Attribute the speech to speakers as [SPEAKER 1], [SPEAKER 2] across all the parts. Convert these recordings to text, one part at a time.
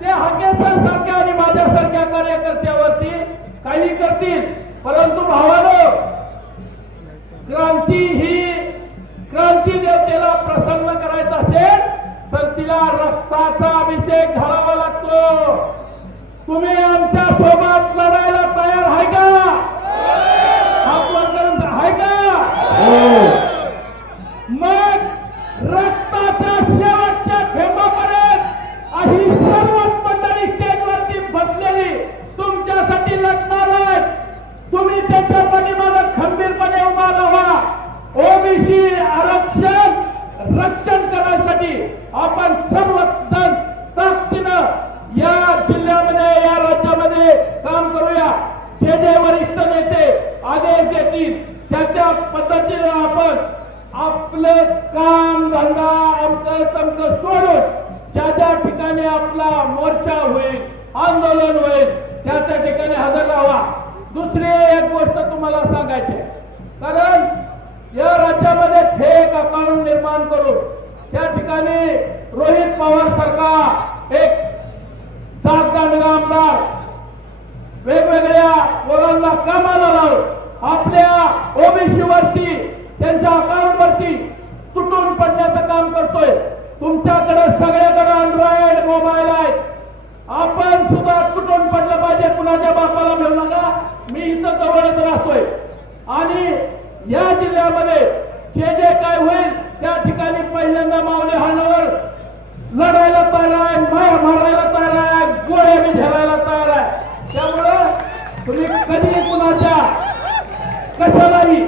[SPEAKER 1] ते हाकेसर सारख्या आणि माझ्यासारख्या कार्यकर्त्यावरती काही करतील. परंतु भावानो क्रांती ही क्रांती देवतेला प्रसन्न करायचं असेल तर तिला रक्ताचा अभिषेक घालावा लागतो. तुम्ही आमच्यासोबत लढायला तयार आहे का हात वर करून आहे का मग रक्ताच्या शेवटच्या थेंबापर्यंत अशी सर्वच मंडळी स्टेजवरती बसलेली तुमच्यासाठी लढणार आहेत तुम्ही त्याच्या पाठीमागं खंबीरपणे उभा राहा ओबीसी आरक्षण रक्षण करण्यासाठी आपण सर्व ताकदीनं या जिल्ह्यामध्ये या राज्यामध्ये काम करूया. जे जे वरिष्ठ नेते आदेश देतील त्या त्या पद्धतीने आपण आपलं काम धंदा आमचं तमकं सोडून ज्या ज्या ठिकाणी आपला मोर्चा होईल आंदोलन होईल त्या त्या ठिकाणी हजर राहा. दुसरी एक गोष्ट तुम्हाला सांगायची कारण या राज्यामध्ये फेक अकाउंट निर्माण करून पवार सारखा एक जागदांडगा आमदार वेगवेगळ्या पोरांना कामाला लावून आपल्या ओबीसी वरती त्यांच्या अकाउंट वरती तुटून पडण्याचं काम करतोय. तुमच्याकडे सगळ्याकडे अँड्रॉइड मोबाईल आहे. आपण सुद्धा तुटून पडलं पाहिजे कुणाच्या बापाला मिळू नका. मी इथं जवळच राहतोय. आणि या जिल्ह्यामध्ये जे जे काय होईल त्या ठिकाणी पहिल्यांदा लढायला तयार आहे माया मारायला तयार आहे गोळ्या मी ठेवायला तयार आहे त्यामुळं तुम्ही कधी कुणाच्या कशालाही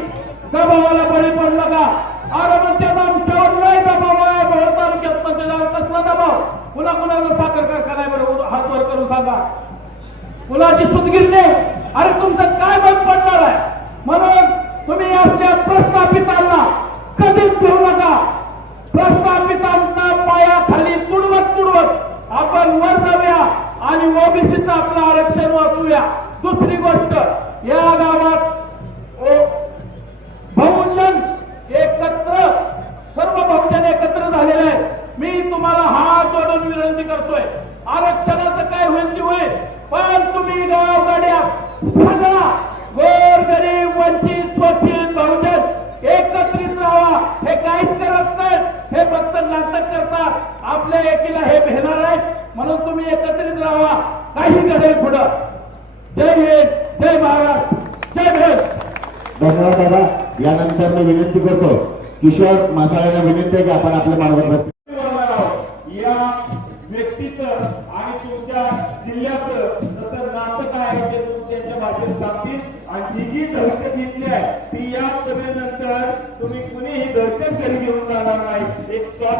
[SPEAKER 1] दबावाला बळी पडू नका. अरे मग आमच्यावर नाही दबाव आहे. भोर तालुक्यात म्हणजे कसला दबाव. कुणा कुणाला साखर कारखाना आहे हात वर करून सांगा. कुणाची सुतगिरणी? नाही अरे तुमचं काय बंद पडणार आहे? करूया. दुसरी गोष्ट या गावात हो, बहुजन एकत्र सर्व बहुजन एकत्र झालेले आहेत. मी तुम्हाला हात जोडून विनंती करतोय. आरक्षणाचं काय होईल ते होईल? पण तुम्ही गावगाड्या सगळा गोर गरीब वंचित शोषित बहुजन एकत्रित राहा. हे काहीच करत नाहीत. हे फक्त नाटक करतात. आपल्या एकीला हे भेणार आहेत. म्हणून तुम्ही एकत्र राहा काही घडेल पुढं जय हिंद जय महाराष्ट्र जय भीम
[SPEAKER 2] धन्यवाद दादा. यानंतर मी विनंती करतो किशोर मासाळ्यांना विनंती आहे की आपण आपल्या मानवत
[SPEAKER 3] या व्यक्तीचं आणि तुमच्या जिल्ह्याचं जसं नातं काय आहे ते तुम्ही त्यांच्या भाषेत सांगतील. आणि जी जी दहशत घेतली आहे ती या सभेनंतर तुम्ही कुणीही दहशत घरी घेऊन जाणार नाही. एक स्वाभी